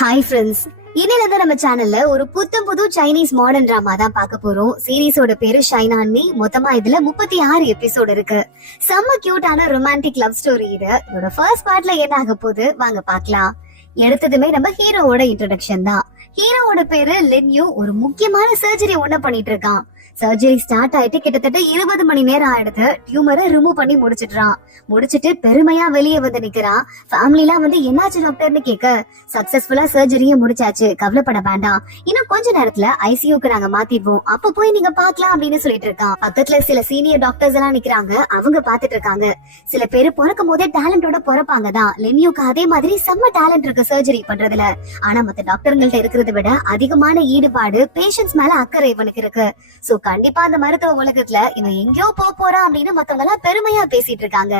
Hi friends, இன்னிலிருந்து நம்ம சேனல்ல ஒரு புது சைனீஸ் மாடர்ன் டிராமா தான் பார்க்க போறோம். சீரிஸோட பேரு ஷைனான்மி. மொத்தமா இதுல 36 எபிசோட் இருக்கு. செம்ம கியூட்டான ரொமான்டிக் லவ் ஸ்டோரி இது. இதோட ஃபர்ஸ்ட் பார்ட்ல என்ன ஆக போகுது வாங்க பார்க்கலாம். எடுத்ததுமே நம்ம ஹீரோவோட இன்ட்ரோடக்ஷன் தான். ஹீரோவோட பேரு லின்யூ. ஒரு முக்கியமான சர்ஜரி ஒண்ணு பண்ணிட்டு இருக்கான். சர்ஜரி ஸ்டார்ட் ஆயிட்டு கிட்டத்தட்ட 20 மணி நேரம் ஆயிடுது. டியூமரை ரிமூவ் பண்ணி முடிச்சிட்டு பெருமையா வெளியே வந்து நிக்கிறான். ஃபேமிலிலாம் வந்து என்னாச்சு டாக்டர்னு கேட்க, சக்சஸ்ஃபுல்லா சர்ஜரியும் முடிச்சாச்சு, கவலைப்பட வேண்டாம், இன்னும் கொஞ்ச நேரத்துல ஐசியூக்கு நாங்க மாத்திடுவோம், அப்ப போய் நீங்க பாக்கலாம் அப்படின்னு சொல்லிட்டு இருக்கான். பக்கத்துல சில சீனியர் டாக்டர்ஸ் எல்லாம் நிக்கிறாங்க. அவங்க பாத்துட்டு இருக்காங்க. சில பேரு பிறக்கும் போதே டேலண்டோட பிறப்பாங்க தான். லின்யூக்கு அதே மாதிரி செம்ம டேலண்ட் இருக்கு சர்ஜரி பண்றதுல. ஆனா மத்த டாக்டர்கள்ட்ட இருக்கிறத விட அதிகமான ஈடுபாடு, பேஷன்ஸ் மேல அக்கறை இவனுக்கு இருக்கு. சோ கண்டிப்பா அந்த மருத்துவ உலகத்துல இவன் எங்கேயோ போறான் அப்படின்னு மத்தவங்க எல்லாம் பெருமையா பேசிட்டு இருக்காங்க.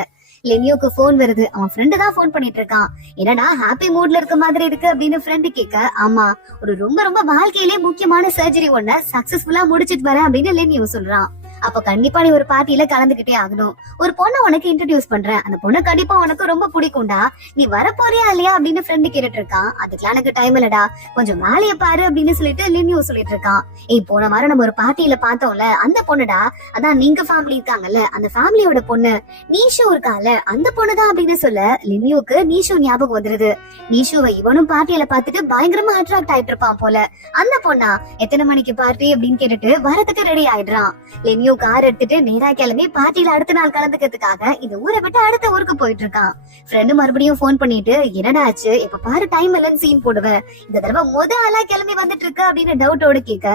லின்யூக்கு போன் வருது. அவன் ஃப்ரெண்டு தான் போன் பண்ணிட்டு இருக்கான். என்னடா ஹாப்பி மூட்ல இருக்க மாதிரி இருக்கு அப்படின்னு ஃப்ரெண்டு கேட்க, ஆமா ஒரு ரொம்ப வாழ்க்கையிலே முக்கியமான சர்ஜரி ஒண்ண சக்சஸ்ஃபுல்லா முடிச்சிட்டு வரேன் அப்படின்னு லின்யூ சொல்றான். அப்ப கண்டிப்பா நீ ஒரு பார்ட்டியில கலந்துகிட்டே ஆகணும். ஒரு பொண்ணை உனக்கு இன்ட்ரோடியூஸ் பண்றேன், அந்த பொண்ணு கண்டிப்பா உனக்கு ரொம்ப பிடிக்கும்டா, நீ வரப்போறியா இல்லையா அப்படின்னு ஃப்ரெண்டு கேட்டுட்டு இருக்கான். அதுக்கெல்லாம் எனக்கு டைம் இல்லடா, கொஞ்சம் வேலைய பாரு அப்படின்னு சொல்லிட்டு லின்யூ சொல்லிட்டு இருக்கான். போன வாரம் நம்ம ஒரு பார்ட்டியில பார்த்தோம்ல, அந்த பொண்ணுடா, அதான் நீங்க ஃபேமிலி இருக்காங்கல்ல, அந்த ஃபேமிலியோட பொண்ணு நீஷு இருக்கால, அந்த பொண்ணுதான் அப்படின்னு சொல்ல லின்யூக்கு நீஷு ஞாபகம் வந்துருது. நீஷுவை இவனும் பார்ட்டியில பார்த்துட்டு பயங்கரமா அட்ராக்ட் ஆயிட்டு இருப்பான் போல. அந்த பொண்ணா எத்தனை மணிக்கு பார்ட்டி அப்படின்னு கேட்டுட்டு வரதுக்கு ரெடி ஆயிடுறான். லின்யூ கார் எடுத்துட்டு நேரா கிளம்பி பார்ட்டியில அடுத்த நாள் கலந்துக்கிறதுக்காக இந்த ஊரை விட்டு அடுத்த ஊருக்கு போயிட்டு இருக்கான். ஃப்ரெண்டு மறுபடியும் போன் பண்ணிட்டு, என்னடா ஆச்சு, இப்ப பாரு டைம் இல்லன்னு சீன் போடுவேன், இந்த தடவை ஆளா கிளம்பி வந்துட்டு இருக்கு அப்படின்னு டவுட்டோட கேட்க,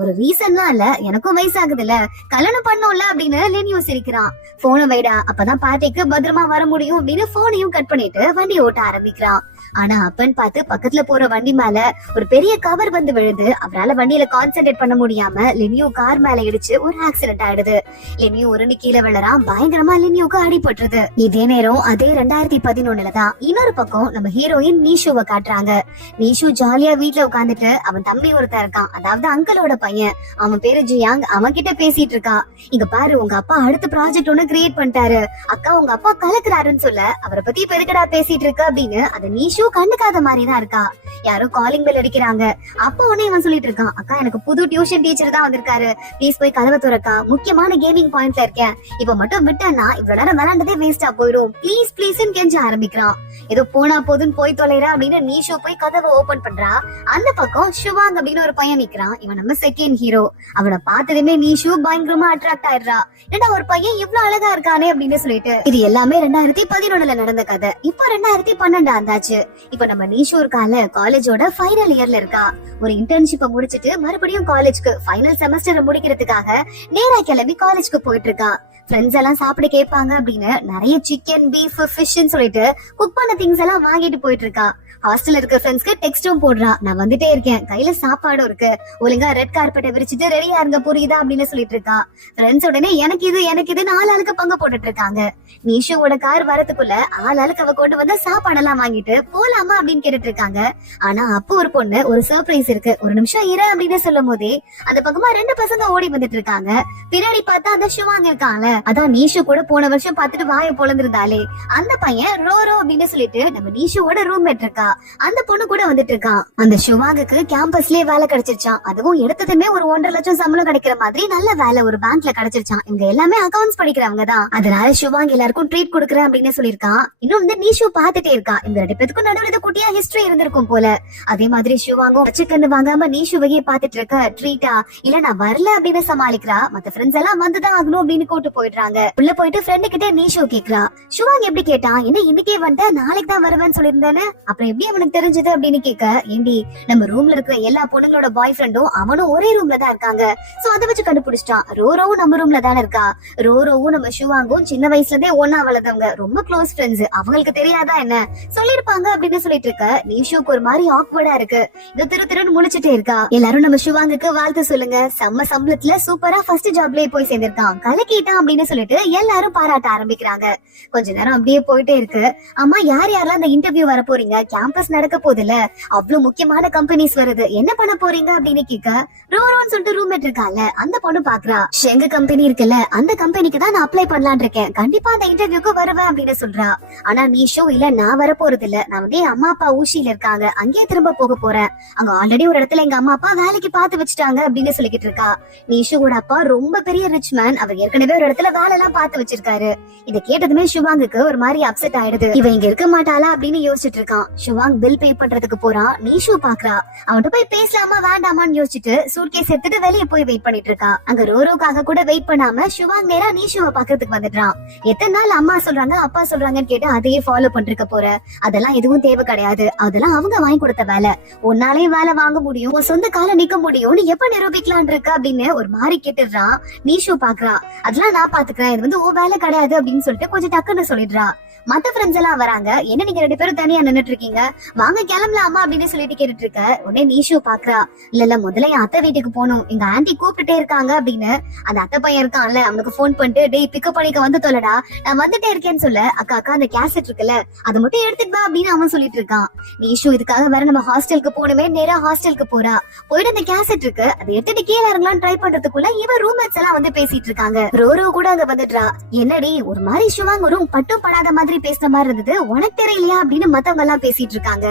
ஒரு ரீசன்லாம் இல்ல, எனக்கும் வயசாகுது இல்ல, கல்யாணம் பண்ணோம்ல அப்படின்னு லின்யூ சிரிக்கிறான். போனை வைடா, அப்பதான் பார்ட்டிக்கு பத்திரமா வர முடியும் அப்படின்னு போனையும் கட் பண்ணிட்டு வண்டி ஓட்ட ஆரம்பிக்கிறான். ஆனா அப்பன்னு பார்த்து பக்கத்துல போற வண்டி மேல ஒரு பெரிய கவர் வந்து விழுது. அவரால் வண்டியில கான்சென்ட்ரேட் பண்ண முடியாம லின்யூ கார் மேல இடிச்சு ஒரு ஆக்சிடென்ட் ஆயிடுது. லின்யூ உருண்டு கீழே விழறான். பயங்கரமா லின்யூக்கு அடிபட்டுருது. இதே நேரம் அதே 2011 தான் இன்னொரு பக்கம் நம்ம ஹீரோயின் நீஷுவை காட்டுறாங்க. நீஷு ஜாலியா வீட்டுல உட்காந்துட்டு அவன் தம்பி ஒருத்தன் இருக்கான், அதாவது அங்கிளோட பையன், அவன் பேரு ஜியாங், அவன் கிட்ட பேசிட்டு இருக்கான். இங்க பாரு, உங்க அப்பா அடுத்த ப்ராஜெக்ட் ஒண்ணு கிரியேட் பண்ணிட்டாரு, அக்கா உங்க அப்பா கலக்குறாருன்னு சொல்ல, அவரை பத்தி பெருக்கடா பேசிட்டு இருக்க அப்படின்னு அதை நீஷு கண்டுக்காத மாதிரி தான் இருக்கா. யாரோ காலிங் பெல் அடிக்கிறாங்க. அப்ப உடனே இவன் சொல்லிட்டு இருக்கான், அக்கா எனக்கு புது டியூஷன் டீச்சர் தான் வந்திருக்காரு, ப்ளீஸ் போய் கதவை துறக்கா, முக்கியமான கேமிங் பாயிண்ட்ல இருக்கேன், இப்ப மட்டும் விட்டேன்னா இவ்வளவு நேரம் விளையாண்டதே வேஸ்டா போயிடும், ப்ளீஸ் ப்ளீஸ்ன்னு கெஞ்ச ஆரம்பிக்கிறான். ஏதோ போனா போதுன்னு போய் தொலைறா அப்படின்னு நீஷோ போய் கதவை ஓபன் பண்றா. அந்த பக்கம் ஷுவாங் அப்படின்னு ஒரு பையன் நிக்கிறான். இவன் நம்ம செகண்ட் ஹீரோ. அவனை பார்த்ததுமே நீஷு பயங்கரமா அட்ராக்ட் ஆயிடுறா. ஏன்னா ஒரு பையன் இவ்வளவு அழகா இருக்கானே அப்படின்னு சொல்லிட்டு. இது எல்லாமே 2011 நடந்த கதை. இப்போ 2012 ஆந்தாச்சு. இப்ப நம்ம நீஷு இருக்கால, காலேஜோட ஃபைனல் இயர்ல இருக்கா. ஒரு இன்டர்ன்ஷிப்பை முடிச்சிட்டு மறுபடியும் காலேஜ்க்கு ஃபைனல் செமஸ்டர் முடிக்கிறதுக்காக நேரா கிளம்பி காலேஜ்க்கு போயிட்டு இருக்கா. ஃப்ரெண்ட்ஸ் எல்லாம் சாப்பிட கேட்பாங்க அப்படின்னு நிறைய சிக்கன், பீஃப், ஃபிஷ்ன்னு சொல்லிட்டு குக் பண்ண திங்ஸ் எல்லாம் வாங்கிட்டு போயிட்டு இருக்கா. ஹாஸ்டல்ல இருக்க ஃப்ரெண்ட்ஸ்க்கு டெக்ஸ்டும் போடுறா, நான் வந்துட்டே இருக்கேன், கையில சாப்பாடும் இருக்கு, ஒழுங்கா ரெட் கார்பெட்டை விரிச்சிட்டு ரெடியா இருங்க புரியுதா அப்படின்னு சொல்லிட்டு இருக்கா. ஃப்ரெண்ட்ஸ் உடனே எனக்கு இது 4 ஆளுக்கு பங்கு போட்டுட்டு இருக்காங்க. நீஷுவோட கார் வரதுக்குள்ள ஆளுக்கு அவ கொண்டு வந்த சாப்பாடெல்லாம் வாங்கிட்டு போலாமா அப்படின்னு கேட்டுட்டு இருக்காங்க. ஆனா அப்போ ஒரு பொண்ணு, ஒரு சர்ப்ரைஸ் இருக்கு, ஒரு நிமிஷம் இரு அப்படின்னு சொல்லும் போதே அந்த பக்கமா 2 பசங்க ஓடி வந்துட்டு இருக்காங்க. பின்னாடி பார்த்தா அந்த ஷுவாங் இருக்காங்க, அதான் நீஷு கூட போன வருஷம் பார்த்துட்டு வாய பொழந்திருந்தாலே அந்த பையன் ரோரோ அப்படின்னு சொல்லிட்டு நம்ம நீஷுவோட ரூம்மேட் இருக்கா. அந்த பொண்ணு கூட வந்துட்டு இருக்கான். அந்த ஷுவாங்குக்கு கேம்பஸ்லயே வேலை கிடைச்சிருச்சான். அதுவும் எடுத்ததுமே ஒரு 1.5 லட்சம் சம்பளம் கிடைக்கிற மாதிரி நல்ல வேலை ஒரு பேங்க்ல கிடைச்சிருச்சான். இவங்க எல்லாமே அக்கவுண்ட்ஸ் படிக்கிறவங்க தான். அதனால ஷுவாங் எல்லாருக்கும் ட்ரீட் கொடுக்குறேன் அப்படின்னு சொல்லியிருக்கான். இன்னும் வந்து நீஷு பாத்துட்டே இருக்கா. இந்த 2 பேத்துக்கும் நடுவில் குட்டியா ஹிஸ்டரி இருந்திருக்கும் போல. அதே மாதிரி ஷுவாங்கும் சிக்கன் வாங்காம நீஷுவையே பாத்துட்டு இருக்க. ட்ரீட்டா இல்ல நான் வரல அப்படின்னு சமாளிக்கிறா. மத்த ஃப்ரெண்ட்ஸ் எல்லாம் வந்துதான் ஆகணும் அப்படின்னு கூட்டு போயிடுறாங்க. உள்ள போயிட்டு ஃப்ரெண்டு கிட்ட நீஷு கேக்குறா, ஷுவாங் எப்படி கேட்டான், என்ன இன்னைக்கே வந்த நாளைக்கு தான் வருவேன்னு சொல்லியிருந்தேன்னு, அப்புறம் எப்படி அவனுக்கு தெரிஞ்சது அப்படின்னு கேட்க, ஏண்டி நம்ம ரூம்ல இருக்கிற எல்லா பொண்ணுங்களோட பாய் ஃப்ரெண்டும் அவனும் ஒரே ரூம்ல தான் இருக்காங்க, சோ அதை வச்சு கண்டுபிடிச்சிட்டான். ரோரோவும் நம்ம ரூம்ல தானே இருக்கா, ரோரோவும் நம்ம ஷுவாங்கும் சின்ன வயசுல இருந்தே ஒன்னா வளர்ந்தவங்க, ரொம்ப க்ளோஸ் ஃப்ரெண்ட்ஸ், அவங்களுக்கு தெரியாதா என்ன சொல்லிருப்பாங்க அப்படின்னு சொல்லிட்டு இருக்க. நீஷுக்கு ஒரு மாதிரி ஆக்வர்டா இருக்கு. இது திருன்னு முழிச்சிட்டே இருக்கா. எல்லாரும் நம்ம ஷுவாங்குக்கு வாழ்த்து சொல்லுங்க, செம்ம சம்பளத்துல சூப்பரா ஃபர்ஸ்ட் ஜாப்லயே போய் சேர்ந்திருக்கான், கலக்கிட்டான் அப்படின்னு சொல்லிட்டு எல்லாரும் பாராட்ட ஆரம்பிக்கிறாங்க. கொஞ்ச நேரம் அப்படியே போயிட்டே இருக்கு. அம்மா யாரெல்லாம் அந்த இன்டர்வியூ வர போறீங்க, கேம்பஸ் நடக்க போதுல, அவ்வளவு முக்கியமான கம்பெனிஸ் வருது, என்ன பண்ண போறீங்க அப்படின்னு கேட்க, ரோரோன்னு சொல்லிட்டு ரூம்மேட் இருக்கால அந்த பொண்ணு பாக்குறா. ஷெங்க கம்பெனி இருக்குல்ல, அந்த கம்பெனிக்கு தான் நான் அப்ளை பண்ணலான் இருக்கேன், கண்டிப்பா அந்த இன்டர்வியூக்கு வருவேன் அப்படின்னு சொல்றா. ஆனா நீஷோ இல்ல நான் வர போறது இல்ல, நான் நான் வந்து என் அம்மா அப்பா ஊஷில இருக்காங்க, அங்கேயே திரும்ப போக போறேன். அங்க ஆல்ரெடி ஒரு இடத்துல எங்க அம்மா அப்பா வேலைக்கு பார்த்து வச்சுட்டாங்க அப்படின்னு சொல்லிக்கிட்டு இருக்கா. நிஷுவோட அப்பா ரொம்ப பெரிய ரிச் மேன், அவர் ஏற்கனவே ஒரு இடத்துல வேலை எல்லாம் பார்த்து வச்சிருக்காரு. இத கேட்டதுமே ஷுவாங்குக்கு ஒரு மாதிரி அப்செட் ஆயிடுது. இவ இங்க இருக்க மாட்டாளா அப்படின்னு யோசிச்சுட்டு இருக்கான். ஷுவாங் பில் பே பண்றதுக்கு போறான். நிஷு பாக்குறா. அவன்கிட்ட போய் பேசலாமா வேண்டாமான்னு யோசிச்சுட்டு சூட்கேஸ் எடுத்துட்டு வெளியே போய் வெயிட் பண்ணிட்டு இருக்கா. அங்க ரோரோக்காக கூட வெயிட் பண்ணாம ஷுவாங் நேரா நிஷுவை பாக்கிறதுக்கு வந்துடுறான். எத்தனை நாள் அம்மா சொல்றாங்க அப்பா சொல்றாங்கன்னு கேட்டு அதையே ஃபாலோ பண்ணிருக்க போற, அதெல்லாம் எதுவும் தேவை கிடையாது, அதெல்லாம் அவங்க வாங்கி கொடுத்த வேலை. உன்னாலே வேலை வாங்க முடியும், உன் சொந்த கால நிக்க முடியும்னு எப்ப நிரூபிக்கலாம் இருக்கு அப்படின்னு ஒரு மாதிரி கேட்டுடுறான். நிஷு பாக்குறா. அதெல்லாம் நான் பாத்துக்கிறேன், இது வந்து ஓ வேலை கிடையாது அப்படின்னு சொல்லிட்டு கொஞ்சம் டக்குன்னு சொல்லிடுறா. மத்த ஃப்ரெண்ட்ஸ் எல்லாம் வராங்க. என்ன நீங்க 2 பேரும் தனியா நின்னுட்டு இருக்கீங்க, வாங்க கிளம்பலாமா அப்படின்னு சொல்லிட்டு கேட்டுட்டு இருக்க. உடனே நிஷு பாக்குறா. இல்ல முதல்ல என் அத்தை வீட்டுக்கு போகணும், எங்க ஆன்ட்டி கூப்பிட்டுட்டே இருக்காங்க அப்படின்னு அந்த அத்தை பையன் இருக்கான்ல அவனுக்கு போன் பண்ணிட்டு டேய் பிக்கப் பண்ணிக்க வந்து தொலைடா, நான் வந்துட்டே இருக்கேன்னு சொல்ல. அக்கா அக்கா அந்த கேசட் இருக்குல்ல அதை மட்டும் எடுத்துட்டு வா அப்படின்னு அவன் சொல்லிட்டு இருக்கான். நிஷு இதுக்காக வேற நம்ம ஹாஸ்டலுக்கு போகணுமே நேரா ஹாஸ்டலுக்கு போறா. போயிட்டு அந்த கேசட் இருக்கு அதை எடுத்துட்டு கீழே இறங்கலாம் ட்ரை பண்றதுக்குள்ள இவன் ரூம்மேட்ஸ் எல்லாம் வந்து பேசிட்டு இருக்காங்க. ரோரோ கூட அங்க வந்துடுறா. என்னடி ஒரு மாதிரி ஷுவாங் ஒரு பட்டும் படாத மாதிரி பேசுற மாதிரி இருந்தது, உனக்கு தெரியலையா அப்படின்னு மத்தவங்க எல்லாம் பேசிட்டு இருக்காங்க.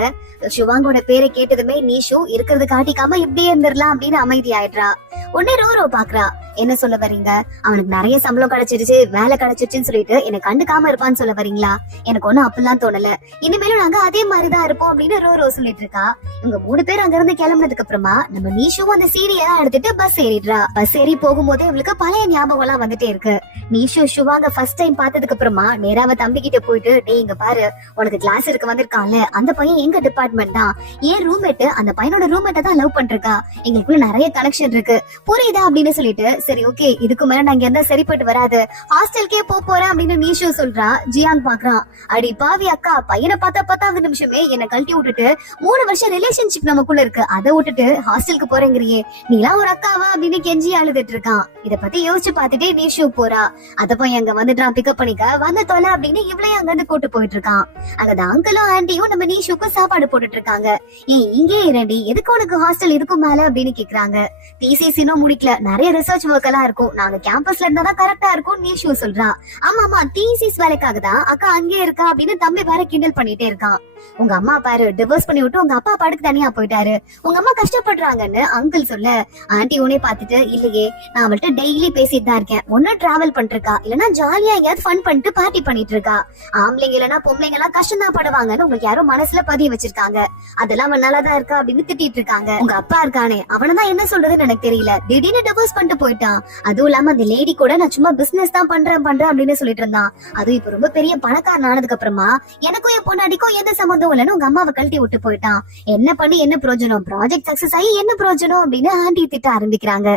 ஷுவாங்கோட பேரை கேட்டதுமே நிஷு இருக்கிறது காட்டிக்காம இப்படியே இருந்துடலாம் அப்படின்னு அமைதி ஆயிடுறா. உடனே ரோரோ பாக்குறா. என்ன சொல்ல வரீங்க, அவனுக்கு நிறைய சம்பளம் கிடைச்சிருச்சு வேலை கிடைச்சிருச்சுன்னு சொல்லிட்டு என்ன கண்டுக்காம இருப்பான்னு சொல்ல வரீங்களா? எனக்கு ஒண்ணும் அப்படிலாம் தோணல, இனிமேலும் நாங்க அதே மாதிரிதான் இருப்போம் அப்படின்னு ரோரோ சொல்லிட்டு இருக்கா. இவங்க 3 பேர் அங்க இருந்து கிளம்புனதுக்கு அப்புறமா நம்ம நிஷுவும் அந்த சீரியெல்லாம் எடுத்துட்டு பஸ் ஏறிடுறா. பஸ் ஏறி போகும்போது இவளுக்கு பழைய ஞாபகம் எல்லாம் வந்துட்டே இருக்கு. நிஷு ஷுவாங்க ஃபர்ஸ்ட் டைம் பார்த்ததுக்கு அப்புறமா நேரா அவ தம்பி கிட்ட போயிட்டு டேய் இங்க பாரு, உனக்கு கிளாஸ் இருக்கு வந்திருக்கான்ல அந்த பையன் எங்க டிபார்ட்மெண்ட் தான், ஏன் ரூம்மேட் அந்த பையனோட ரூம்மேட்டை தான் லவ் பண்றா, எங்களுக்குள்ள நிறைய கனெக்ஷன் இருக்கு புரியுதா அப்படின்னு சொல்லிட்டு சரி ஓகே இதுக்கு மேல நான் இங்க இருந்தா சரிப்பட்டு வராது ஹாஸ்டலுக்கே போறேன் அப்படின்னு நிஷு சொல்றா. ஜியாங் பாக்குறான். அடி பாவி அக்கா, பையனை பார்த்தா 10வது நிமிஷமே என்ன கழட்டி விட்டுட்டு 3 வருஷம் ரிலேஷன்ஷிப் நமக்குள்ள இருக்கு, அதை விட்டுட்டு ஹாஸ்டலுக்கு போறேங்கிறியே நீலாம் ஒரு அக்காவா அப்படின்னு கெஞ்சி அழுதுட்டு இருக்கான். இத பத்தி யோசிச்சு பாத்துட்டே நிஷு போறா. அத போய் அங்க வந்துட்டான் பிக்கப் பண்ணிக்க வந்து தொலை அப்படின்னு இவளையும் அங்க இருந்து கூட்டு போயிட்டு இருக்கான். அங்க அங்கிளும் ஆன்டியும் நம்ம நிஷுக்கு சாப்பாடு போட்டுட்டு இருக்காங்க. ஏன் இங்கே இரண்டி எதுக்கு உனக்கு ஹாஸ்டல் இருக்கும் மேல அப்படின்னு கேக்குறாங்க. தீசிஸ் இன்னும் முடிக்கல, நிறைய ரிசர்ச் ஒர்க் எல்லாம் இருக்கும், நாங்க கேம்பஸ்ல இருந்தா தான் கரெக்டா இருக்கும் நிஷு சொல்றா. ஆமா தீசிஸ் வேலைக்காக தான் அக்கா அங்கே இருக்கா அப்படின்னு தம்பி வேற கிண்டல் பண்ணிட்டே இருக்கான். உங்க அம்மா பாரு டிவோர்ஸ் பண்ணி விட்டு உங்க அப்பா பாட்டுக்கு தனியா போயிட்டாரு, உங்க அம்மா கஷ்டப்படுறாங்கன்னு அங்கிள் சொல்ல. ஆன்டி உனே பாத்துட்டு இல்லையே நான் அவள்கிட்ட டெய்லி பேசிட்டு தான் இருக்கேன், ஒன்னும் டிராவல் பண்ணிருக்கா இல்லன்னா ஜாலியா எங்கயாவது ஃபன் பண்ணிட்டு பார்ட்டி பண்ணிட்டு இருக்கா, ஆம்பளைங்க இல்லன்னா பொம்பளைங்க எல்லாம் கஷ்டம் தான் படுவாங்கன்னு உங்களுக்கு யாரும் மனசுல பதிய வச்சிருக்காங்க, அதெல்லாம் நல்லாதான் இருக்கா அப்படின்னு திட்டிட்டு இருக்காங்க. உங்க அப்பா இருக்கானே அவனதான் என்ன சொல்றதுன்னு எனக்கு தெரியல, திடீர்னு டிவோர்ஸ் பண்ணிட்டு போயிட்டான், அதுவும் இல்லாம அந்த லேடி கூட நான் சும்மா பிசினஸ் தான் பண்றேன் அப்படின்னு சொல்லிட்டு இருந்தான், அதுவும் இப்ப ரொம்ப பெரிய பணக்காரன் ஆனதுக்கு அப்புறமா எனக்கும் என் பொண்ணாடிக்கும் எந்த சம்பந்தம் இல்லன்னு உங்க அம்மாவை கழட்டி விட்டு போயிட்டான், என்ன பண்ணி என்ன பிரயோஜனம், ப்ராஜெக்ட் சக்சஸ் ஆகி என்ன பிரயோஜனம் அப்படின்னு ஆண்டி திட்ட ஆரம்பிக்கிறாங்க.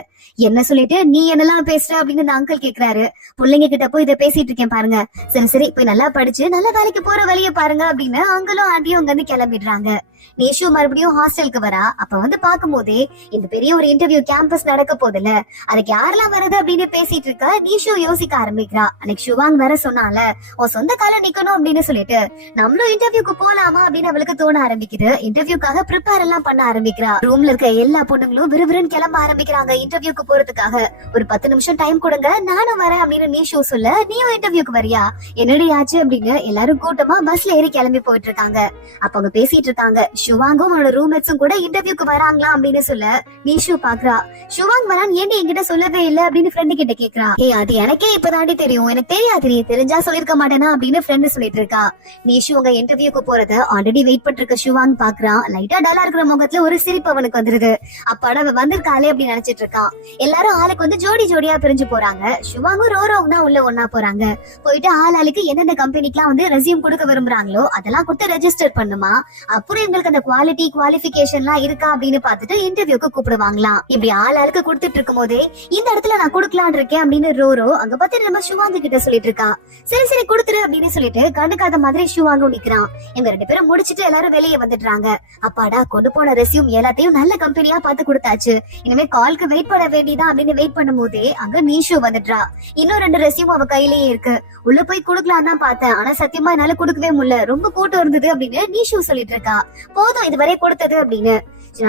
என்ன சொல்லிட்டு நீ என்னெல்லாம் பேசுற அப்படின்னு அந்த அங்கிள் கேக்குறாரு. பிள்ளைங்க கிட்ட போய் இதை பேசிட்டு இருக்கேன் பாருங்க, சரி சரி போய் நல்லா படிச்சு நல்ல வேலைக்கு போற வழிய பாருங்க அப்படின்னு அங்கிளும் ஆண்டியும் அங்க இருந்து கிளம்பிடுறாங்க. நிஷு மறுபடியும் ஹாஸ்டலுக்கு வரா. அப்ப வந்து பாக்கும்போதே இந்த பெரிய ஒரு இன்டர்வியூ கேம்பஸ் நடக்க போதுல, அதுக்கு யாரெல்லாம் வருது அப்படின்னு பேசிட்டு இருக்க நிஷு யோசிக்க ஆரம்பிக்கிறா. அன்னைக்கு ஷுவாங் வேற சொன்னால உன் சொந்த கால நிக்கணும் அப்படின்னு சொல்லிட்டு நம்மளும் இன்டர்வியூக்கு போலாமா அப்படின்னு அவளுக்கு தோண ஆரம்பிக்குது. இன்டர்வியூக்காக ப்ரிப்பேர் எல்லாம் பண்ண ஆரம்பிக்கிறா. ரூம்ல இருக்க எல்லா பொண்ணுங்களும் விறுவிறுன்னு கிளம்ப ஆரம்பிக்கிறாங்க இன்டர்வியூக்கு போறதுக்காக. ஒரு 10 நிமிஷம் டைம் கொடுங்க நானும் வரேன் அப்படின்னு நிஷு சொல்ல, நீயும் இன்டர்வியூக்கு வரியா என்னடி ஆச்சு அப்படின்னு எல்லாரும் கூட்டமா பஸ்ல ஏறி கிளம்பி போயிட்டு இருக்காங்க. அப்ப அவங்க பேசிட்டு இருக்காங்க. ஷுவாங்கும் அவனோட ரூம்மேட்ஸும் கூட இன்டர்வியூக்கு வராங்களா அப்படின்னு சொல்ல நிஷு பாக்குறா. ஷுவாங் வரான் ஏன்டி என்கிட்ட சொல்லவே இல்ல அப்படின்னு ஃப்ரெண்டு கிட்ட கேக்குறா. அது எனக்கே இப்பதாண்டி தெரியும், எனக்கு தெரியாது, நீ தெரிஞ்சா சொல்லிருக்க மாட்டேனா அப்படின்னு ஃப்ரெண்டு சொல்லிட்டு இருக்கா. நிஷு உங்க இன்டர்வியூக்கு போறத ஆல்ரெடி வெயிட் பண்ணிட்டு இருக்க ஷுவாங் பாக்குறான். லைட்டா டல்லா இருக்கிற முகத்துல ஒரு சிரிப்பு அவனுக்கு வந்துருது. அப்பாடா வந்திருக்காளே அப்படின்னு நினைச்சிட்டு இருக்கான். எல்லாரும் ஆளுக்கு வந்து ஜோடி ஜோடியா பிரிஞ்சு போறாங்க. ஷுவாங்கும் ரோரோவும் தான் உள்ள ஒன்னா போறாங்க. போயிட்டு ஆளுக்கு எந்தெந்த கம்பெனிக்கெல்லாம் வந்து ரெஸ்யூம் கொடுக்க விரும்புறாங்களோ அதெல்லாம் கொடுத்து ரெஜிஸ்டர் பண்ணுமா. அப்புறம் இவங்களுக்கு அந்த குவாலிட்டி குவாலிஃபிகேஷன் எல்லாம் இருக்கா அப்படின்னு பாத்துட்டு இன்டர்வியூக்கு கூப்பிடுவாங்களாம். இப்படி ஆளுக்கு கொடுத்துட்டு இருக்கும் போதே இந்த இடத்துல நான் கொடுக்கலான் இருக்கேன் அப்படின்னு ரோரோ அங்க பார்த்து நம்ம ஷுவாங்க கிட்ட சொல்லிட்டு இருக்கா. சரி சரி கொடுத்துரு அப்படின்னு சொல்லிட்டு கண்டுக்காத மாதிரி ஷுவாங்க நிக்கிறான். இவங்க 2 பேரும் முடிச்சிட்டு எல்லாரும் வெளியே வந்துடுறாங்க. அப்பாடா கொண்டு போன ரெஸ்யூம் எல்லாத்தையும் நல்ல கம்பெனியா பார்த்து கொடுத்தாச்சு, இனிமே கால்க்கு வெயிட் பண்ண வேண்டியதான் அப்படின்னு வெயிட் பண்ணும் போதே அங்க நிஷு வந்துடுறா. இன்னும் 2 ரெஸ்யூம் அவ கையிலேயே இருக்கு. உள்ள போய் குடுக்கலாம் தான் பார்த்தேன், ஆனா சத்தியமா என்னால குடுக்கவே முடியல, ரொம்ப கூட்டம் இருந்தது அப்படின்னு நிஷு சொல்லிட்டு இருக்கா. போதும் இதுவரை கொடுத்தது அப்படின்னு.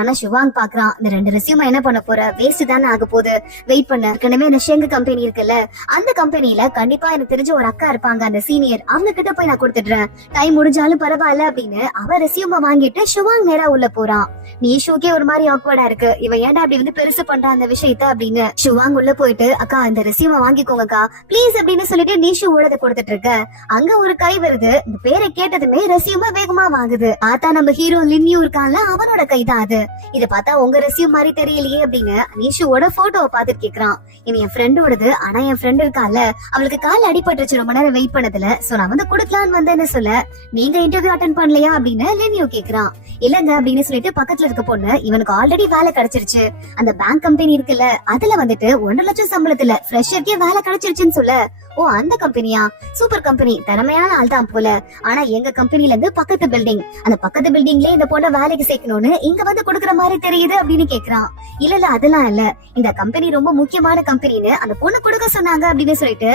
ஆனா ஷிவாங் பாக்குறான், இந்த 2 ரெசியூம் என்ன பண்ண போற, வேஸ்ட் தானே ஆக போகுது, வெயிட் பண்ண. ஏற்கனவே இந்த ஷெங் கம்பெனி இருக்குல்ல, அந்த கம்பெனில கண்டிப்பா எனக்கு தெரிஞ்ச ஒரு அக்கா இருப்பாங்க, அந்த சீனியர், அவங்க கிட்ட போய் நான் கொடுத்துடுறேன், டைம் முடிஞ்சாலும் பரவாயில்ல அப்படின்னு அவ ரெசியூம வாங்கிட்டு ஷிவாங் நேரா உள்ள போறான். நீஷுக்கே ஒரு மாதிரி ஆக்வர்டா இருக்கு, இவன் ஏன்டா அப்படி வந்து பெருசு பண்றா அந்த விஷயத்த அப்படின்னு. ஷிவாங் உள்ள போயிட்டு, அக்கா இந்த ரெசியூம வாங்கிக்கோங்கக்கா ப்ளீஸ் அப்படின்னு சொல்லிட்டு நீஷு ஓடத கொடுத்துட்டு இருக்க. அங்க ஒரு கை வருது, இந்த பேரை கேட்டதுமே ரெசியூம வேகமா வாங்குது. பார்த்தா நம்ம ஹீரோ லின்யூ இருக்கான்ல, அவனோட கைதான் அது. இத பார்த்தா உங்க ரெசியூம் மாதிரி தெரியலையே அப்படின்னு நீஷுவோட போட்டோவை பார்த்துட்டு கேக்குறான். இவன் என் ஃப்ரெண்டோடது, ஆனா என் ஃப்ரெண்ட் இருக்கால, அவளுக்கு கால் அடிபட்டுருச்சு ரொம்ப நேரம் வெயிட் பண்ணதுல, சோ நான் வந்து குடுக்கலான்னு வந்தேன்னு சொல்ல, நீங்க இன்டர்வியூ அட்டென்ட் பண்ணலையா அப்படின்னு லின்யூ கேக்குறான். இல்லங்க அப்படின்னு சொல்லிட்டு பக்கத்துல இருக்க பொண்ணு, இவனுக்கு ஆல்ரெடி வேலை கிடைச்சிருச்சு, அந்த பேங்க் கம்பெனி இருக்குல்ல, அதுல வந்துட்டு 1 லட்சம் சம்பளத்துல ஃப்ரெஷருக்கே வேலை கிடைச்சிருச்சுன்னு சொல்ல, ஓ அந்த கம்பெனியா, சூப்பர் கம்பெனி, திறமையான ஆள் தான் போல, ஆனா எங்க கம்பெனில இருந்து பக்கத்து பில்டிங், அந்த பக்கத்து பில்டிங்லயே இந்த பொண்ணை வேலைக்கு சேர்க்கணும்னு இங்க வந்து கொடுக்குற மாதிரி தெரியுது அப்படின்னு கேக்குறான். இல்ல அதெல்லாம் இல்ல, இந்த கம்பெனி ரொம்ப முக்கியமான கம்பெனின்னு அந்த பொண்ணு கொடுக்க சொன்னாங்க அப்படின்னு சொல்லிட்டு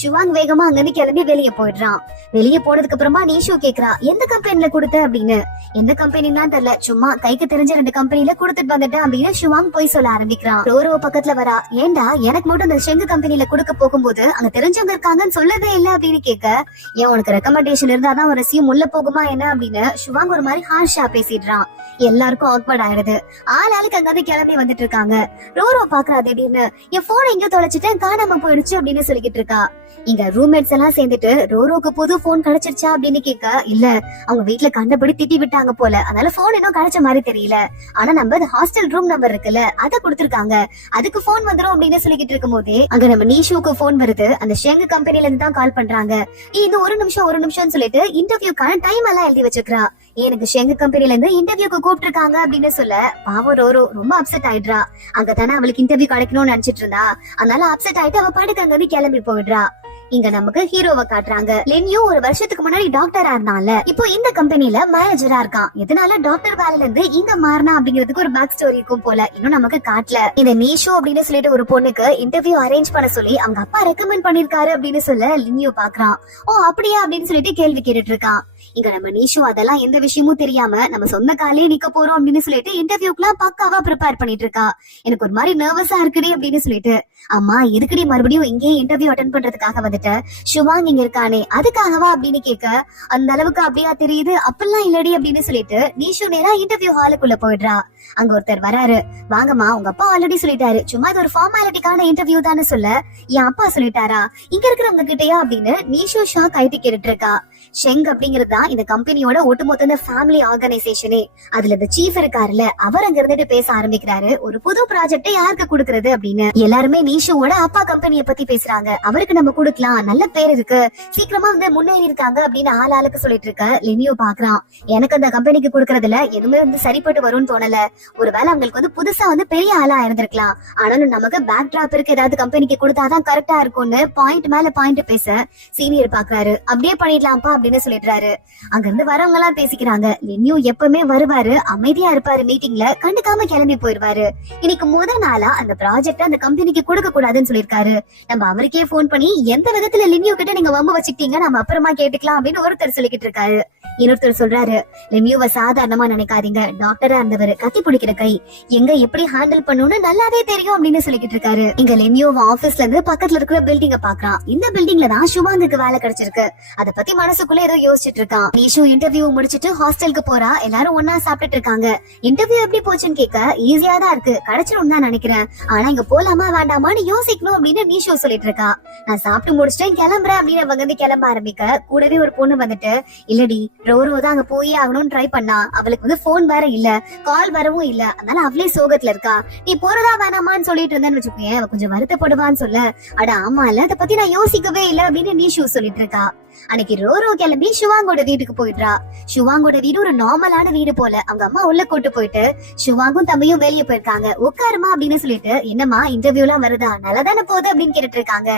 ஷிவாங் வேகமா அங்க இருந்து கிளம்பி வெளியே போயிடுறான். வெளியே போனதுக்கு அப்புறமா நீஷு கேக்குறா, எந்த கம்பெனில கொடுத்த அப்படின்னு. எந்த கம்பெனின்னு தெரியல, சும்மா கைக்கு தெரிஞ்ச 2 கம்பெனில கொடுத்துட்டு வந்துட்டேன் அப்படின்னு ஷிவாங் போய் சொல்ல ஆரம்பிக்கிறான். ரோரோ பக்கத்துல வரா, ஏண்டா எனக்கு மட்டும் இந்த ஷெங்கு கம்பெனில கொடுக்க போகும்போது அங்க தெரிஞ்ச இருக்காங்கன்னு சொல்லவே இல்ல அப்படின்னு கேட்க, ஏன் உனக்கு ரெக்கமெண்டேஷன் இருந்தாதான் ஒரு ரெசியூம் உள்ள போகுமா என்ன அப்படின்னு ஷிவாங் ஒரு மாதிரி ஹார்ஷா பேசிடுறான். எல்லாருக்கும் ஆக்வர்ட் ஆயிடுது. ஆளுக்கு அங்க கிளம்பி வந்துட்டு இருக்காங்க. ரோரோ பாக்குறா, திடீர்னு என் போன் எங்க தொலைச்சிட்டேன், காணாம போயிடுச்சு அப்படின்னு சொல்லிக்கிட்டு இருக்கா. இங்க ரூம்மேட்ஸ் எல்லாம் சேர்ந்துட்டு ரோரோக்கு புது போன் கிடைச்சிருச்சா அப்படின்னு கேட்க, இல்ல அவங்க வீட்டுல கண்டபடி திட்டி விட்டாங்க போல, அதனால போன் இன்னும் கிடைச்ச மாதிரி தெரியல, ஆனா நம்ம ஹாஸ்டல் ரூம் நம்பர் இருக்குல்ல, அதை கொடுத்திருக்காங்க, அதுக்கு போன் வந்துரும் அப்படின்னு சொல்லிக்கிட்டு இருக்கும் போதே அங்க நம்ம நீஷுக்கு போன் வருது. அந்த ஷெங் கம்பெனில இருந்து தான் கால் பண்றாங்க. இது ஒரு நிமிஷம் சொல்லிட்டு இன்டர்வியூக்கான டைம் எல்லாம் எழுதி வச்சுக்கிறா. எனக்கு ஷெங் கம்பெனில இருந்து இன்டர்வியூக்கு கூப்பிட்டு இருக்காங்க அப்படின்னு சொல்ல, பாவம் ரோரோ ரொம்ப அப்செட் ஆயிடுறா. அங்கதானே அவளுக்கு இன்டர்வியூ கிடைக்கணும்னு நினைச்சிட்டு இருந்தா, அதனால அப்செட் ஆயிட்டு அவ பாட்டுக்கு அங்க இருந்து கிளம்பி போயிடுறா. இங்க நமக்கு ஹீரோவை காட்டுறாங்க. லின்யூ ஒரு வருஷத்துக்கு முன்னாடி டாக்டரா இருந்தால, இப்போ இந்த கம்பெனில மேனேஜரா இருக்கான். எதனால டாக்டர் வேலையில இருந்து இங்க மாறினா அப்படிங்கிறதுக்கு ஒரு பேக் ஸ்டோரி இருக்கும் போல, இன்னும் நமக்கு காட்டல. இந்த நீஷு அப்படின்னு சொல்லிட்டு ஒரு பொண்ணுக்கு இன்டர்வியூ அரேஞ்ச் பண்ண சொல்லி அவங்க அப்பா ரெக்கமெண்ட் பண்ணிருக்காரு அப்படின்னு சொல்ல லின்யூ பாக்குறான். ஓ அப்படியா அப்படின்னு சொல்லிட்டு கேள்வி கேட்டுட்டு இருக்கான். இங்க நம்ம நீஷு அதெல்லாம் எந்த விஷயமும் தெரியாம நம்ம சொந்த காலையே நிக்க போறோம் அப்படின்னு சொல்லிட்டு இன்டர்வியூக்குலாம் பக்காவா ப்ரிப்பேர் பண்ணிட்டு இருக்கா. எனக்கு ஒரு மாதிரி நர்வஸா இருக்குடி அப்படின்னு சொல்லிட்டு, அம்மா எதுக்குடி மறுபடியும் இங்கே இன்டர்வியூ அட்டென்ட் பண்றதுக்காக வந்துட்டு, ஷிவாங் இங்க இருக்கானே அதுக்காகவா அப்படின்னு கேட்க, அந்த அளவுக்கு அப்படியா தெரியுது, அப்பெல்லாம் இல்லடி அப்படின்னு சொல்லிட்டு நீஷு நேரா இன்டர்வியூ ஹாலுக்குள்ள போயிடுறா. அங்க ஒருத்தர் வராரு, வாங்கம்மா உங்க அப்பா ஆல்ரெடி சொல்லிட்டாரு, சும்மா இது ஒரு ஃபார்மாலிட்டிக்கான இன்டர்வியூ தானே சொல்ல, என் அப்பா சொல்லிட்டாரா இங்க இருக்கிறவங்க கிட்டயா அப்படின்னு நீஷு ஷாக் ஆயிட்டு கேட்டுட்டு இருக்கா. ஷெங் அப்படிங்கிறது தான் இந்த கம்பெனியோட ஒட்டுமொத்த ஃபேமிலி ஆர்கனைசேஷனே. அதுல இந்த சீஃப் இருக்காருல்ல, அவர் அங்க இருந்துட்டு பேச ஆரம்பிக்கிறாரு, ஒரு புது ப்ராஜெக்ட் யாருக்கு கொடுக்கறது அப்படின்னு. எல்லாருமே நீஷுவோட அப்பா கம்பெனியை பத்தி பேசுறாங்க. அவருக்கு நம்ம கொடுக்கலாம், நல்ல பேர் இருக்கு, சீக்கிரமா வந்து முன்னேறி இருக்காங்க அப்படின்னு ஆளுக்கு சொல்லிட்டு இருக்க. லினியோ பாக்குறான், எனக்கு அந்த கம்பெனிக்கு கொடுக்கறதுல எதுவுமே வந்து சரிப்பட்டு வரும்னு தோணல, ஒருவேளை அவங்களுக்கு வந்து புதுசா வந்து பெரிய ஆளா இருந்திருக்கலாம், ஆனாலும் நமக்கு பேக் டிராப் இருக்கு, ஏதாவது கம்பெனிக்கு கொடுத்தாதான் கரெக்டா இருக்கும்னு பாயிண்ட் மேல பாயிண்ட் பேச சீனியர் பாக்குறாரு. அப்படியே பண்ணிடலாம்ப்பா அப்படின்னு சொல்லிடுறாரு. அங்க இருந்து வரவங்க எல்லாம் பேசிக்கிறாங்க. லின்யூ எப்பவுமே வருவாரு, அமைதியா இருப்பாரு, மீட்டிங்ல கண்டுக்காம கிளம்பி போயிருவாரு. இன்னைக்கு முதல் நாளா அந்த ப்ராஜெக்ட் அந்த கம்பெனிக்கு கொடுக்க கூடாதுன்னு சொல்லிருக்காரு. நம்ம அவருக்கே போன் பண்ணி எந்த விதத்துல லின்யூ கிட்ட நீங்க வம்பு வச்சுக்கிட்டீங்க, நம்ம அப்புறமா கேட்டுக்கலாம் அப்படின்னு ஒருத்தர் சொல்லிக்கிட்டு இருக்காரு. இன்னொருத்தர் சொல்றாரு, லின்யூவை சாதாரணமா நினைக்காதீங்க, டாக்டரா இருந்தவர், கத்தி பிடிக்கிற கை, எங்க எப்படி ஹேண்டில் பண்ணணும்னு நல்லாவே தெரியும் அப்படின்னு சொல்லிக்கிட்டு இருக்காரு. இங்க லின்யூ ஆபீஸ்ல இருந்து பக்கத்துல இருக்கிற பில்டிங்க பாக்குறான். இந்த பில்டிங்ல தான் ஷிவாங்குக்கு வேலை கிடைச்சிருக்கு. அத பத்தி மனசுக்குள்ள ஏதோ யோசிச்சுட்டு இருக்கான். நீஷு இன்டர்வியூ முடிச்சிட்டு ஹாஸ்டலுக்கு போறா. எல்லாரும் ஒன்னா சாப்பிட்டுட்டு இருக்காங்க. இன்டர்வியூ எப்படி போச்சுன்னு கேட்க, ஈஸியா தான் இருக்கு, கிடைச்சிரும் தான் நினைக்கிறேன், ஆனா இங்க போலாமா வேண்டாமான்னு யோசிக்கணும் அப்படின்னு நீஷு சொல்லிட்டு இருக்கா. நான் சாப்பிட்டு முடிச்சிட்டேன் கிளம்புறேன் அப்படின்னு அவங்க வந்து கிளம்ப ஆரம்பிக்க, கூடவே ஒரு பொண்ணு வந்துட்டு, இல்லடி ரோரோ தான் அங்க போய் ஆகணும்னு ட்ரை பண்ணா, அவளுக்கு வந்து போன் வேற இல்ல, கால் வரவும் இல்ல, அதனால அவளே சோகத்துல இருக்கா, நீ போறதா வேணாமான்னு சொல்லிட்டு இருந்தேன்னு வச்சுக்கோங்க, அவ கொஞ்சம் வருத்தப்படுவான்னு சொல்ல, அட ஆமா இல்ல, அதை பத்தி நான் யோசிக்கவே இல்ல அப்படின்னு நீஷு சொல்லிட்டு இருக்கா. அன்னைக்கு ரோரோ கிளம்பி ஷிவாங்கோட வீட்டுக்கு போயிடுறா. ஷிவாங்கோட வீடு ஒரு நார்மலான வீடு போல. அவங்க அம்மா உள்ள கூட்டு போயிட்டு, ஷிவாங்கும் தம்பியும் வெளியே போயிருக்காங்க, உட்காருமா அப்படின்னு சொல்லிட்டு, என்னமா இன்டர்வியூ எல்லாம் வருதா, நல்லாதானே போகுது அப்படின்னு கேட்டுட்டு இருக்காங்க.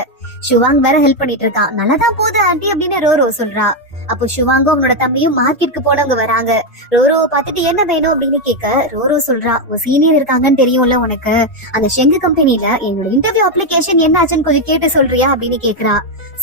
ஷிவாங் வேற ஹெல்ப் பண்ணிட்டு இருக்கான். நல்லாதான் போகுது ஆண்டி அப்படின்னு ரோரோ சொல்றா. அப்போ சிவாங்கும் அவனோட தம்பியும் மார்க்கெட்டுக்கு போனவங்க வராங்க. ரோரோவை பார்த்துட்டு என்ன வேணும் அப்படின்னு கேட்க ரோரோ சொல்றா, உன் சீனியர் இருக்காங்கன்னு தெரியும்ல உனக்கு, அந்த ஷெங்கு கம்பெனில என்னோட இன்டர்வியூ அப்ளிகேஷன் என்ன ஆச்சுன்னு கொஞ்சம் கேட்டு சொல்றியா அப்படின்னு கேக்குறா.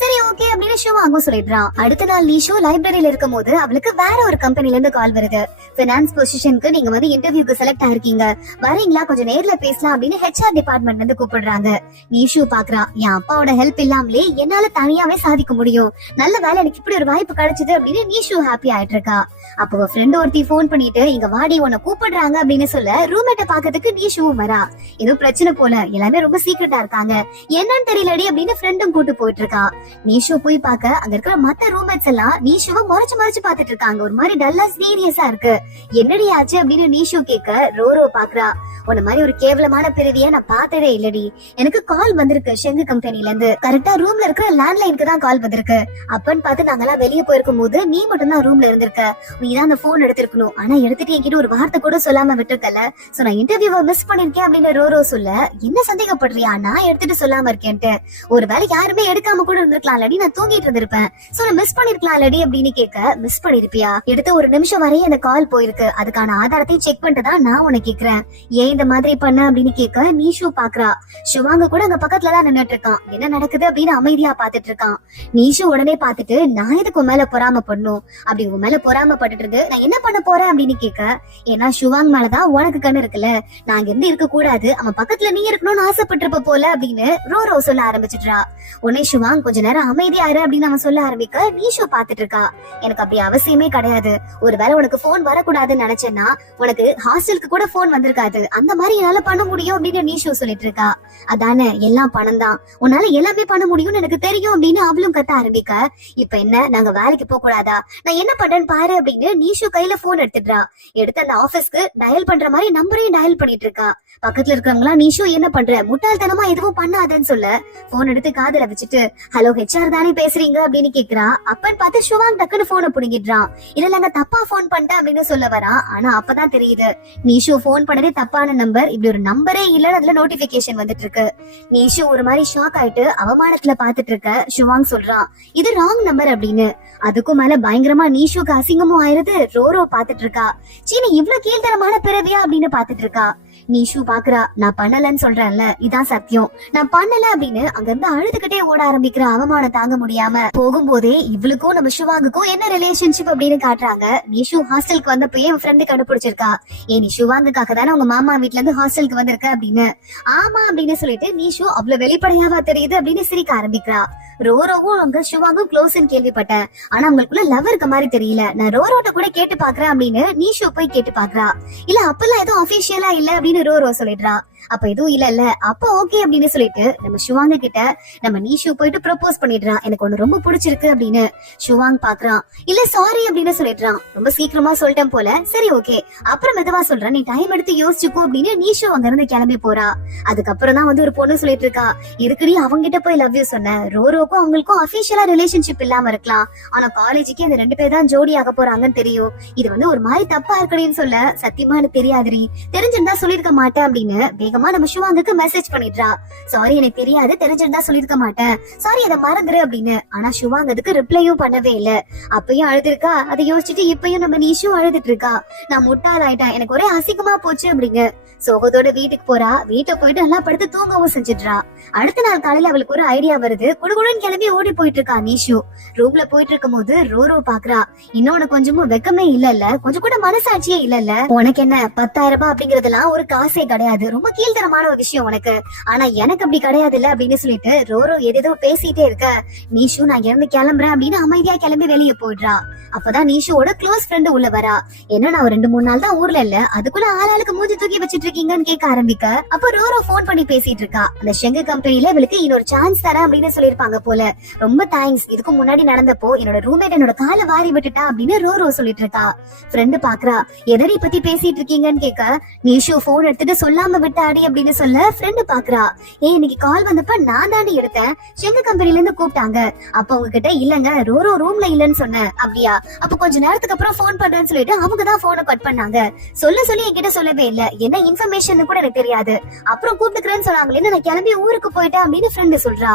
சரி ஓகே அப்படின்னு சிவாங்கும் சொல்லிடுறான். அடுத்த நாள் நீஷு லைப்ரரியில இருக்கும் போது அவளுக்கு வேற ஒரு கம்பெனில இருந்து கால் வருது. பினான்ஸ் பொசிஷனுக்கு நீங்க வந்து இன்டர்வியூக்கு செலக்ட் ஆயிருக்கீங்க, வரீங்களா, கொஞ்சம் நேர்ல பேசலாம் அப்படின்னு ஹெச்ஆர் டிபார்ட்மெண்ட்ல இருந்து கூப்பிடுறாங்க. நீஷு பாக்குறா, என் அப்பாவோட ஹெல்ப் இல்லாமலே என்னால தனியாவே சாதிக்க முடியும், நல்ல வேலை, எனக்கு இப்படி ஒரு வாய்ப்பு கிடைச்சது அப்படின்னு நீஷு ஹாப்பி ஆயிட்டு இருக்கா. அப்போ ஃப்ரெண்ட் ஒருத்தி போன் பண்ணிட்டு இங்க வாடி உன்னை கூப்பிடுறாங்க அப்படின்னு சொல்ல ரூம்மேட்ட பாக்கிறதுக்கு நீஷுவும் வரா. ஏதோ பிரச்சனை போல, எல்லாமே ரொம்ப சீக்கிரட்டா இருக்காங்க, என்னன்னு தெரியலடி அப்படின்னு ஃப்ரெண்டும் கூட்டு போயிட்டு இருக்கா. நீஷு போய் பார்க்க அங்க இருக்கிற மத்த ரூம்மேட்ஸ் எல்லாம் நீஷுவை மறைச்சு மறைச்சு பாத்துட்டு இருக்காங்க. ஒரு மாதிரி டல்லா சீரியஸா இருக்கு. என்னடி ஆச்சு அப்படின்னு நீஷு கேட்க ரோரோ பாக்குறா. உன்ன மாதிரி ஒரு கேவலமான பிறவிய நான் பார்த்ததே இல்லடி, எனக்கு கால் வந்திருக்கு ஷெங்கு கம்பெனில இருந்து, கரெக்டா ரூம்ல இருக்கிற லேண்ட்லைனுக்கு தான் கால் வந்திருக்கு. அப்பன்னு பார்த்து நாங்கெல்லாம் வெளியே போயிருக்கும் போது நீ மட்டும் தான் ரூம்ல இருந்திருக்க, நீதான் அந்த போன் எடுத்திருக்கணும், ஆனா எடுத்துட்டு என்கிட்ட ஒரு வார்த்தை கூட சொல்லாம விட்டுருக்கல, சோ நான் இன்டர்வியூவை மிஸ் பண்ணிருக்கேன் அப்படின்னு ரோரோ சொல்ல, என்ன சந்தேகப்படுறியா நான் எடுத்துட்டு சொல்லாம இருக்கேன்ட்டு, ஒருவேளை யாருமே எடுக்காம கூட இருந்திருக்கலாம்லடி, நான் தூங்கிட்டு இருந்திருப்பேன், சோ நான் மிஸ் பண்ணிருக்கலாம்லடி அப்படின்னு கேட்க, மிஸ் பண்ணிருப்பியா, எடுத்த ஒரு நிமிஷம் வரையும் அந்த கால் போயிருக்கு, அதுக்கான ஆதாரத்தையும் செக் பண்ணிட்டு தான் நான் உனக்கு கேக்குறேன், ஏன் இந்த மாதிரி பண்ண அப்படின்னு கேட்க நீஷு பாக்குறா. சிவாங்க கூட அங்க பக்கத்துலதான் நின்னுட்டு இருக்கான். என்ன நடக்குது அப்படின்னு அமைதியா பாத்துட்டு இருக்கான். நீஷு உடனே பாத்துட்டு, நான் எதுக்கு உன் மேல பொறாம பண்ணும், அப்படி உன் மேல பொறாம பட்டுட்டு இருந்து நான் என்ன பண்ண போறேன் அப்படின்னு கேட்க, ஏன்னா சிவாங் மேலதான் உனக்கு கண்ணு இருக்குல்ல, நான் இங்க இருந்து இருக்க கூடாது, அவன் பக்கத்துல நீ இருக்கணும்னு ஆசைப்பட்டிருப்ப போல அப்படின்னு ரோரோ சொல்ல ஆரம்பிச்சிட்டா. உடனே சிவாங் கொஞ்ச நேரம் அமைதியா இரு அப்படின்னு அவன் சொல்ல ஆரம்பிக்க நீஷு பாத்துட்டு இருக்கா. எனக்கு அப்படி அவசியமே கிடையாது, ஒருவேளை உனக்கு போன் வரக்கூடாதுன்னு நினைச்சேன்னா உனக்கு ஹாஸ்டலுக்கு கூட போன் வந்திருக்காது, அந்த மாதிரி என்னால பண்ண முடியும் அப்படின்னு நீஷு சொல்லிட்டு இருக்கா. அதானே, எல்லாம் பணம் தான், உன்னால எல்லாமே பண்ண முடியும்னு எனக்கு தெரியும் அப்படின்னு அவளும் கத்த ஆரம்பிக்க, இப்ப என்ன நாங்க வேலைக்கு போக கூடாதா, நான் என்ன பண்றேன்னு பாரு அப்படின்னு நீஷு கையில போன் எடுத்துடுறா. எடுத்து அந்த ஆபீஸ்க்கு டயல் பண்ற மாதிரி நம்பரையும் டயல் பண்ணிட்டு இருக்கா. பக்கத்துல இருக்கிறவங்களா நீஷு என்ன பண்ற, முட்டாள்தனமா எதுவும் பண்ணாதன்னு சொல்ல போன் எடுத்து காதுல வச்சுட்டு, ஹலோ ஹெச்ஆர் தானே பேசுறீங்க அப்படின்னு கேக்குறா. அப்பன்னு பார்த்து சிவாங் டக்குன்னு போனை புடுங்கிடுறான். இல்ல நாங்க தப்பா போன் பண்ணிட்டேன் அப்படின்னு சொல்ல வரா. ஆனா அப்பதான் தெரியுது நீஷு போன் பண்ணதே தப்பான நம்பர், இப்படி ஒரு நம்பரே இல்லன்னு அதுல நோட்டிபிகேஷன் வந்துட்டு இருக்கு. நீஷு ஒரு மாதிரி ஷாக் ஆயிட்டு அவமானத்துல பாத்துட்டு இருக்க. சிவாங் சொல்றான், இது ராங் நம்பர் அப்படின்னு. அதுக்கும் மேல பயங்கரமா நீஷுக்கு அசிங்கமும் ஆயிருது. ரோரோ பாத்துட்டு இருக்கா. சீனி இவ்வளவு கீழ்த்தரமான பிறவியா அப்படின்னு பாத்துட்டு இருக்கா. நீஷு பாக்குறா, நான் பண்ணலன்னு சொல்றேன்ல, இதான் சத்தியம், நான் பண்ணல அப்படின்னு அங்க இருந்து அழுதுகிட்டே ஓட ஆரம்பிக்கிற. அவமான தாங்க முடியாம போகும்போதே இவளுக்கும் நம்ம சிவாங்குக்கும் என்ன ரிலேஷன்ஷிப் அப்படின்னு காட்டுறாங்க. நீஷு ஹாஸ்டலுக்கு வந்தப்பயே என் ஃப்ரெண்டு கண்டுபிடிச்சிருக்கா, ஏ நீ சிவாங்குக்காக தானே உங்க மாமா வீட்டுல இருந்து ஹாஸ்டலுக்கு வந்திருக்க அப்படின்னு. ஆமா அப்படின்னு சொல்லிட்டு நீஷு அவ்வளவு வெளிப்படையாவா தெரியுது அப்படின்னு சிரிக்க ஆரம்பிக்கிறா. ரோரோவும் அங்க சிவாங்கும் க்ளோஸ்ன்னு கேள்விப்பட்டேன், ஆனா அவங்களுக்குள்ள லவ் இருக்க மாதிரி தெரியல, நான் ரோரோட்ட கூட கேட்டு பாக்குறேன் அப்படின்னு நீஷு போய் கேட்டு பாக்குறா. இல்ல அப்பெல்லாம் எதுவும் அபிஷியலா இல்ல அப்படின்னு ரோரோ சொல்லிடுறா. அப்ப எதுவும் இல்ல அப்ப ஓகே அப்படின்னு சொல்லிட்டு நம்ம சிவாங்க கிட்ட நம்ம நீஷு போயிட்டு ப்ரொபோஸ் பண்ணிடுறான், எனக்கு ஒண்ணு ரொம்ப பிடிச்சிருக்கு அப்படின்னு. சிவாங் பாக்குறான், இல்ல சாரி அப்படின்னு சொல்லிடுறான். ரொம்ப சீக்கிரமா சொல்லிட்டேன் போல, சரி ஓகே அப்புறம் மெதுவா சொல்றேன், நீ டைம் எடுத்து யோசிச்சுக்கோ அப்படின்னு நீஷு அங்க இருந்து கிளம்பி போறா. அதுக்கப்புறம் தான் வந்து ஒரு பொண்ணு சொல்லிட்டு இருக்கா, இருக்குடி அவங்க கிட்ட போய் லவ் யூ சொன்ன, ரோரோக்கும் அவங்களுக்கும் அபிஷியலா ரிலேஷன்ஷிப் இல்லாம இருக்கலாம், ஆனா காலேஜுக்கு இந்த 2 பேர் தான் ஜோடி ஆக போறாங்கன்னு தெரியும், இது வந்து ஒரு மாதிரி தப்பா இருக்குன்னு சொல்ல, சத்தியமா எனக்கு தெரியாதுரி, தெரிஞ்சிருந்தா சொல்லிருக்க மாட்டேன் அப்படின்னு வேகமா நம்ம சிவாங்குக்கு மெசேஜ் பண்ணிடுறா. சாரி எனக்கு தெரியாது, தெரிஞ்சிருந்தா சொல்லிருக்க மாட்டேன், சாரி அதை மறந்துரு அப்படின்னு. ஆனா சிவாங் அதுக்கு ரிப்ளையும் பண்ணவே இல்ல. அப்பயும் அழுதுருக்கா. அதை யோசிச்சுட்டு இப்பயும் நம்ம நீஷு அழுதுட்டு இருக்கா. நான் முட்டாள் ஆயிட்டேன், எனக்கு ஒரே அசிங்கமா போச்சு அப்படிங்க சோகத்தோட வீட்டுக்கு போறா. வீட்டை போயிட்டு நல்லா படுத்து தூங்கவும் செஞ்சிடுறா. அடுத்த நாள் காலையில அவளுக்கு ஒரு ஐடியா வருது. குடுகுடுன்னு கிளம்பி ஓடி போயிட்டு இருக்கா நீஷு. ரூம்ல போயிட்டு இருக்கும் போது ரோரோ பாக்குறா, இன்னொன்னு கொஞ்சமும் வெக்கமே இல்ல, கொஞ்சம் கூட மனசாட்சியே இல்ல, உனக்கு என்ன 10,000 ரூபாய் அப்படிங்கறதெல்லாம் ஒரு காசே கிடையாது, ரொம்ப கீழ்த்தரமான ஒரு விஷயம் உனக்கு, ஆனா எனக்கு அப்படி கிடையாது இல்ல அப்படின்னு சொல்லிட்டு ரோரோ ஏதேதோ பேசிட்டே இருக்க. நீஷு நான் இருந்து கிளம்புறேன் அப்படின்னு அமைதியா கிளம்பி வெளியே போயிடுறா. அப்பதான் நீஷுவோட க்ளோஸ் ஃப்ரெண்ட் உள்ள வரா. என்ன நான் 2-3 நாள் தான் ஊர்ல இல்ல, அதுக்குள்ள ஆளாளுக்கு மூஞ்சி தூக்கி வச்சிட்டு இருக்கீங்கன்னு கேட்க ஆரம்பிக்க. அப்ப ரோரோ போன் பண்ணி பேசிட்டு இருக்கா. அந்த ஷெங்கு கம்பெனில இவளுக்கு இன்னொரு சான்ஸ் தரேன் அப்படின்னு சொல்லிருப்பாங்க போல. ரொம்ப தேங்க்ஸ், இதுக்கு முன்னாடி நடந்தப்போ என்னோட ரூம்மேட் என்னோட காலை வாரி விட்டுட்டா அப்படின்னு ரோரோ சொல்லிட்டு இருக்கா. ஃப்ரெண்டு பாக்குறா, எதடி பத்தி பேசிட்டு இருக்கீங்கன்னு கேட்க, நீஷு போன் எடுத்துட்டு சொல்லாம விட்டாடி அப்படின்னு சொல்ல ஃப்ரெண்டு பாக்குறா. இன்னைக்கு கால் வந்தப்ப நான் தாண்டி எடுத்தேன், ஷெங்கு கம்பெனில இருந்து கூப்பிட்டாங்க, அப்ப உங்ககிட்ட இல்லங்க ரோரோ ரூம்ல இல்லன்னு சொன்னேன். அப்படியா, அப்ப கொஞ்ச நேரத்துக்கு அப்புறம் போன் பண்றேன்னு சொல்லிட்டு அவங்க தான் போனை கட் பண்ணாங்க, சொல்லி என்கிட்ட சொல்லவே இல்ல, என்ன இன்ஃபர்மேஷன் கூட எனக்கு தெரியாது. அப்புறம் கூப்பிட்டுக்கிறேன்னு சொன்னாங்களே, நான் கிளம்பி ஊருக்கு போயிட்டேன் அப்படின்னு ஃப்ரெண்டு சொல்றா.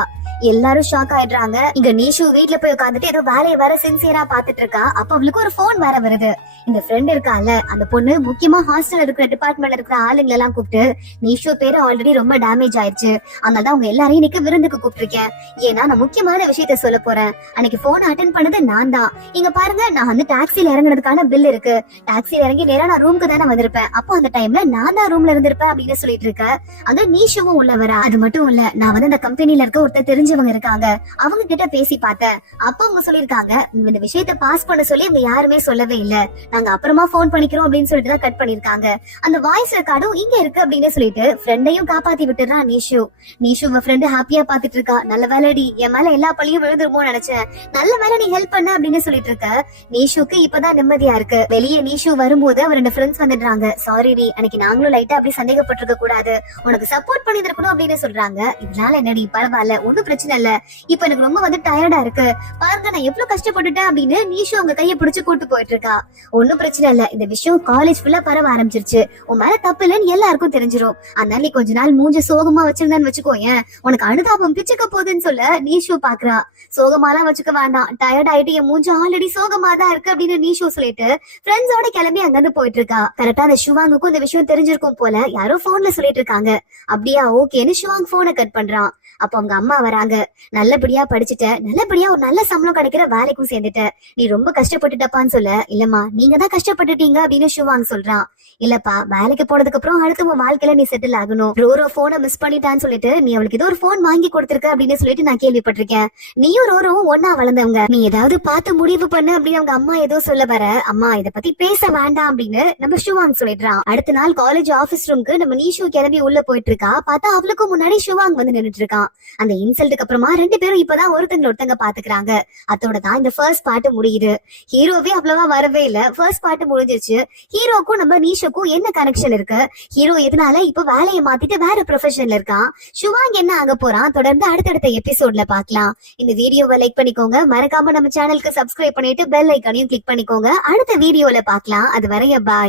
எல்லாரும் ஷாக் ஆயிடுறாங்க. இங்க நீஷு வீட்ல போய் உட்காந்துட்டு ஏதோ வேலையை வேற சின்சியரா பாத்துட்டு இருக்கா. அப்ப அவளுக்கு ஒரு போன் வேற வருது. இந்த ஃப்ரெண்ட் இருக்கால, அந்த பொண்ணு முக்கியமா ஹாஸ்டல் இருக்கிற டிபார்ட்மெண்ட்ல இருக்கிற ஆளுங்களை எல்லாம் கூப்பிட்டு, நீஷு பேரு ஆல்ரெடி ரொம்ப டேமேஜ் ஆயிடுச்சு, அதனால அவங்க எல்லாரையும் இன்னைக்கு விருந்துக்கு கூப்பிட்டிருக்கேன். ஏன்னா நான் முக்கியமான விஷயத்த சொல்ல போறேன். அன்னைக்கு போன் அட்டென்ட் பண்ணது நான் தான். இங்க பாருங்க, நான் வந்து டாக்ஸில இறங்குனதுக்கான பில் இருக்கு. டாக்ஸில இறங்கி நேரா நான் ரூமுக்கு தானே வந்திருப்பேன். அப்போ அந்த டைம்ல நான் தான் ரூம்ல இருந்திருப்பேன் அப்படின்னு சொல்லிட்டு இருக்க. அங்க நீஷுவும் உள்ள வரா. அது மட்டும் இல்ல, நான் வந்து அந்த கம்பெனில இருக்க ஒருத்தர் தெரிஞ்சவங்க இருக்காங்க, அவங்க கிட்ட பேசி பார்த்தேன். அப்ப அவங்க சொல்லிருக்காங்க, இந்த விஷயத்த பாஸ் பண்ண சொல்லி இவங்க யாருமே சொல்லவே இல்ல, நாங்க அப்புறமா போன் பண்ணிக்கிறோம் அப்படின்னு சொல்லிட்டு தான் கட் பண்ணிருக்காங்க. அந்த வாய்ஸ் ரெக்கார்டும் இங்க இருக்கு அப்படின்னு சொல்லிட்டு ஃப்ரெண்டையும் காப்பாத்தி விட்டுறான் நீஷு. நீஷு ஃப்ரெண்ட் ஹாப்பியா பாத்துட்டு இருக்கா. நல்ல வேலைடி, என் மேல எல்லா பழியும் விழுந்துருமோ நினைச்சேன், நல்ல வேலை நீ ஹெல்ப் பண்ண அப்படின்னு சொல்லிட்டு இருக்க. நீஷுக்கு இப்பதான் நிம்மதியா இருக்கு. வெளியே நீஷு வரும்போது அவர் 2 ஃப்ரெண்ட்ஸ் வந்துடுறாங்க. சாரி டி, அன்னைக்கு நாங்களும் லைட்டா அப்படி சந்தேகப்பட்டிருக்க கூடாது, உனக்கு சப்போர்ட் பண்ணி இருக்கணும் அப்படின்னு சொல்றாங்க. இதனால என்னடி, பரவாயில்ல, ஒன்னும் பிரச்சனை இல்ல, இப்ப எனக்கு ரொம்ப வந்து டயர்டா இருக்கு, பாருங்க நான் எவ்வளவு கஷ்டப்பட்டுட்டேன் அப்படின்னு நீஷு அவங்க கையை பிடிச்சு கூட்டு போயிட்டு இருக்கா. ஒன்னும் பிரச்சனை இல்ல, இந்த விஷயம் காலேஜ் ஃபுல்லா பரவ ஆரம்பிச்சிருச்சு, உன் மேல தப்பு இல்லன்னு எல்லாருக்கும் தெரிஞ்சிரும், அதனால நீ கொஞ்ச நாள் மூஞ்ச சோகமா வச்சிருந்தான்னு வச்சுக்கோயேன், உனக்கு அனுதாபம் பிச்சுக்க போகுதுன்னு சொல்ல நீஷு பாக்குறா. சோகமாலாம் வச்சுக்க வேண்டாம், டயர்ட் ஆயிட்டு என் மூஞ்ச ஆல்ரெடி சோகமா தான் இருக்கு அப்படின்னு நீஷு சொல்லிட்டு ஃப்ரெண்ட்ஸோட கிளம்பி அங்கிருந்து போயிட்டு இருக்கா. கரெக்டா அந்த ஷுவாங்குக்கும் இந்த விஷயம் தெரிஞ்சிருக்கும் போல, யாரோ போன்ல சொல்லிட்டு இருக்காங்க. அப்படியா, ஓகேன்னு ஷுவாங் போனை கட் பண்றான். அப்ப அவங்க அம்மா வராங்க. நல்லபடியா படிச்சுட்ட, நல்லபடியா ஒரு நல்ல சம்பளம் கிடைக்கிற வேலைக்கும் சேர்ந்துட்ட, நீ ரொம்ப கஷ்டப்பட்டுட்டப்பான்னு சொல்ல, இல்லம்மா நீங்க தான் கஷ்டப்பட்டுட்டீங்க அப்படின்னு ஷுவாங் சொல்றான். இல்லப்பா, வேலைக்கு போனதுக்கு அப்புறம் அடுத்து உன் வாழ்க்கையில நீ செட்டில் ஆகணும், ரோரோ போனை மிஸ் பண்ணிட்டான்னு சொல்லிட்டு நீ அவளுக்கு ஏதோ ஒரு போன் வாங்கி கொடுத்திருக்க அப்படின்னு சொல்லிட்டு நான் கேள்விப்பட்டிருக்கேன். நீயும் ரோரோவும் ஒன்னா வளர்ந்தவங்க, நீ ஏதாவது பார்த்து முடிவு பண்ணு அப்படின்னு அவங்க அம்மா ஏதோ சொல்ல வர, அம்மா இத பத்தி பேச வேண்டாம் அப்படின்னு நம்ம ஷுவாங் சொல்லிடுறான். அடுத்த நாள் காலேஜ் ஆபீஸ் ரூம்க்கு நம்ம நீஷு கிளம்பி உள்ள போயிட்டு இருக்கா. பார்த்தா அவளுக்கு முன்னாடி ஷுவாங் வந்து நின்னுட்டு இருக்கான். அந்த இன்சல்ட்டுக்கு அப்புறமா 2 பேரும் இப்பதான் ஒருத்தங்க பாத்துக்கிறாங்க. அதோட தான் இந்த ஃபர்ஸ்ட் பார்ட் முடியுது. ஹீரோவே அவ்வளவா வரவே இல்ல, ஃபர்ஸ்ட் பார்ட் முடிஞ்சிருச்சு. ஹீரோக்கும் நம்ம நீஷுக்கும் என்ன கனெக்ஷன் இருக்கு, ஹீரோ எதனால இப்ப வேலையை மாத்திட்டு வேற ப்ரொஃபஷன்ல இருக்கான், ஷுவாங் என்ன ஆக போறான், தொடர்ந்து அடுத்தடுத்த எபிசோட்ல பாக்கலாம். இந்த வீடியோவை லைக் பண்ணிக்கோங்க, மறக்காம நம்ம சேனலுக்கு சப்ஸ்கிரைப் பண்ணிட்டு பெல் ஐக்கானையும் கிளிக் பண்ணிக்கோங்க. அடுத்த வீடியோல பாக்கலாம். அது வரைய பாய்.